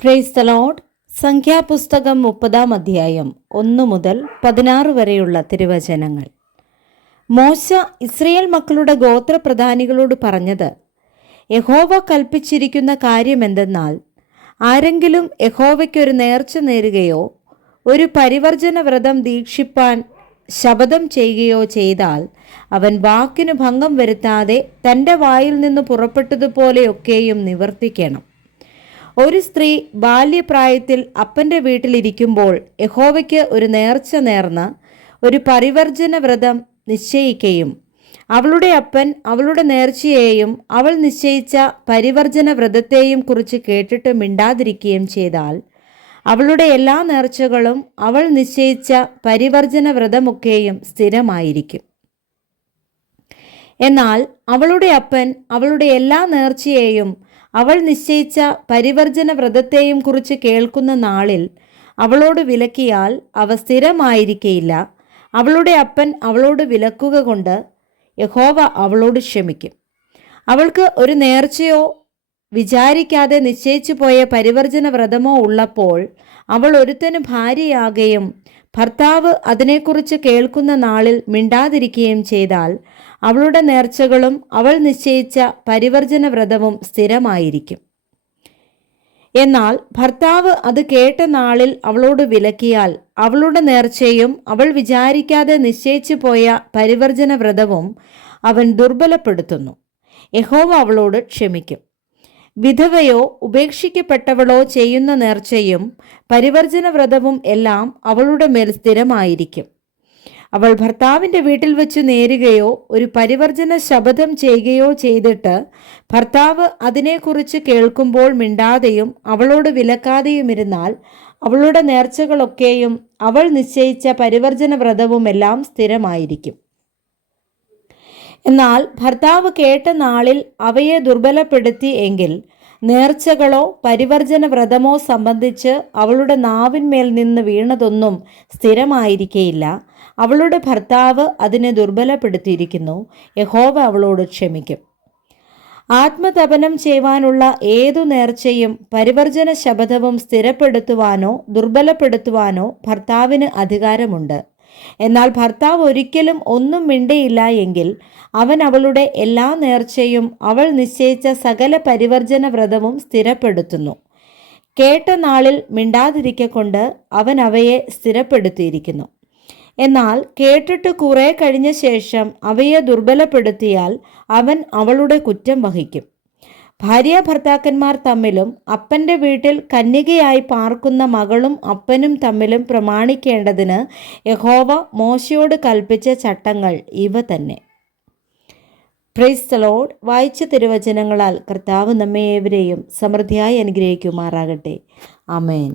Praise the Lord. സംഖ്യാപുസ്തകം 30-ാം അധ്യായം 1 മുതൽ 16 വരെയുള്ള തിരുവചനങ്ങൾ. മോശ ഇസ്രായേൽ മക്കളുടെ ഗോത്രപ്രധാനികളോട് പറഞ്ഞത്, യഹോവ കൽപ്പിച്ചിരിക്കുന്ന കാര്യമെന്തെന്നാൽ, ആരെങ്കിലും യഹോവയ്ക്കൊരു നേർച്ച നേരുകയോ ഒരു പരിവർജന വ്രതം ദീക്ഷിപ്പാൻ ശപഥം ചെയ്യുകയോ ചെയ്താൽ, അവൻ വാക്കിന് ഭംഗം വരുത്താതെ തൻ്റെ വായിൽ നിന്ന് പുറപ്പെട്ടതുപോലെയൊക്കെയും നിവർത്തിക്കണം. ഒരു സ്ത്രീ ബാല്യപ്രായത്തിൽ അപ്പൻ്റെ വീട്ടിലിരിക്കുമ്പോൾ യഹോവയ്ക്ക് ഒരു നേർച്ച നേർന്ന് ഒരു പരിവർജന വ്രതം നിശ്ചയിക്കുകയും അവളുടെ അപ്പൻ അവളുടെ നേർച്ചയെയും അവൾ നിശ്ചയിച്ച പരിവർജന വ്രതത്തെയും കുറിച്ച് കേട്ടിട്ട് മിണ്ടാതിരിക്കുകയും ചെയ്താൽ, അവളുടെ എല്ലാ നേർച്ചകളും അവൾ നിശ്ചയിച്ച പരിവർജന വ്രതമൊക്കെയും സ്ഥിരമായിരിക്കും. എന്നാൽ അവളുടെ അപ്പൻ അവളുടെ എല്ലാ നേർച്ചയെയും അവൾ നിശ്ചയിച്ച പരിവർജന വ്രതത്തെയും കുറിച്ച് കേൾക്കുന്ന നാളിൽ അവളോട് വിലക്കിയാൽ അവ സ്ഥിരമായിരിക്കയില്ല. അവളുടെ അപ്പൻ അവളോട് വിലക്കുക കൊണ്ട് യഹോവ അവളോട് ക്ഷമിക്കും. അവൾക്ക് ഒരു നേർച്ചയോ വിചാരിക്കാതെ നിശ്ചയിച്ചു പോയ പരിവർജന വ്രതമോ ഉള്ളപ്പോൾ അവൾ ഒരുത്തന് ഭാര്യയാകുകയും ഭർത്താവ് അതിനെക്കുറിച്ച് കേൾക്കുന്ന നാളിൽ മിണ്ടാതിരിക്കുകയും ചെയ്താൽ, അവളുടെ നേർച്ചകളും അവൾ നിശ്ചയിച്ച പരിവർജന വ്രതവും സ്ഥിരമായിരിക്കും. എന്നാൽ ഭർത്താവ് അത് കേട്ട നാളിൽ അവളോട് വിലക്കിയാൽ അവളുടെ നേർച്ചയും അവൾ വിചാരിക്കാതെ നിശ്ചയിച്ചു പോയ പരിവർജന വ്രതവും അവൻ ദുർബലപ്പെടുത്തുന്നു. യഹോവ അവളോട് ക്ഷമിക്കും. വിധവയോ ഉപേക്ഷിക്കപ്പെട്ടവളോ ചെയ്യുന്ന നേർച്ചയും പരിവർജന വ്രതവും എല്ലാം അവളുടെ മേൽ സ്ഥിരമായിരിക്കും. അവൾ ഭർത്താവിൻ്റെ വീട്ടിൽ വെച്ച് നേരുകയോ ഒരു പരിവർജന ശപഥം ചെയ്യുകയോ ചെയ്തിട്ട് ഭർത്താവ് അതിനെക്കുറിച്ച് കേൾക്കുമ്പോൾ മിണ്ടാതെയും അവളോട് വിലക്കാതെയുമിരുന്നാൽ, അവളുടെ നേർച്ചകളൊക്കെയും അവൾ നിശ്ചയിച്ച പരിവർജന വ്രതവും എല്ലാം സ്ഥിരമായിരിക്കും. എന്നാൽ ഭർത്താവ് കേട്ട നാളിൽ അവയെ ദുർബലപ്പെടുത്തി എങ്കിൽ, നേർച്ചകളോ പരിവർജന വ്രതമോ സംബന്ധിച്ച് അവളുടെ നാവിന്മേൽ നിന്ന് വീണതൊന്നും സ്ഥിരമായിരിക്കയില്ല. അവളുടെ ഭർത്താവ് അതിനെ ദുർബലപ്പെടുത്തിയിരിക്കുന്നു. യഹോവ അവളോട് ക്ഷമിക്കും. ആത്മതപനം ചെയ്യുവാനുള്ള ഏതു നേർച്ചയും പരിവർജന ശപഥവും സ്ഥിരപ്പെടുത്തുവാനോ ദുർബലപ്പെടുത്തുവാനോ ഭർത്താവിന് അധികാരമുണ്ട്. എന്നാൽ ഭർത്താവ് ഒരിക്കലും ഒന്നും മിണ്ടിയില്ല എങ്കിൽ, അവൻ അവളുടെ എല്ലാ നേർച്ചയും അവൾ നിശ്ചയിച്ച സകല പരിവർജന വ്രതവും സ്ഥിരപ്പെടുത്തുന്നു. കേട്ട നാളിൽ മിണ്ടാതിരിക്കൊണ്ട് അവൻ അവയെ സ്ഥിരപ്പെടുത്തിയിരിക്കുന്നു. എന്നാൽ കേട്ടിട്ട് കുറെ കഴിഞ്ഞ ശേഷം അവയെ ദുർബലപ്പെടുത്തിയാൽ അവൻ അവളുടെ കുറ്റം വഹിക്കും. ഭാര്യ ഭർത്താക്കന്മാർ തമ്മിലും അപ്പൻ്റെ വീട്ടിൽ കന്യകയായി പാർക്കുന്ന മകളും അപ്പനും തമ്മിലും പ്രമാണിക്കേണ്ടതിന് യഹോവ മോശയോട് കൽപ്പിച്ച ചട്ടങ്ങൾ ഇവ തന്നെ. Praise the Lord. വായിച്ച തിരുവചനങ്ങളാൽ കർത്താവ് നമ്മെ ഏവരെയും സമൃദ്ധിയായി അനുഗ്രഹിക്കുമാറാകട്ടെ. ആമേൻ.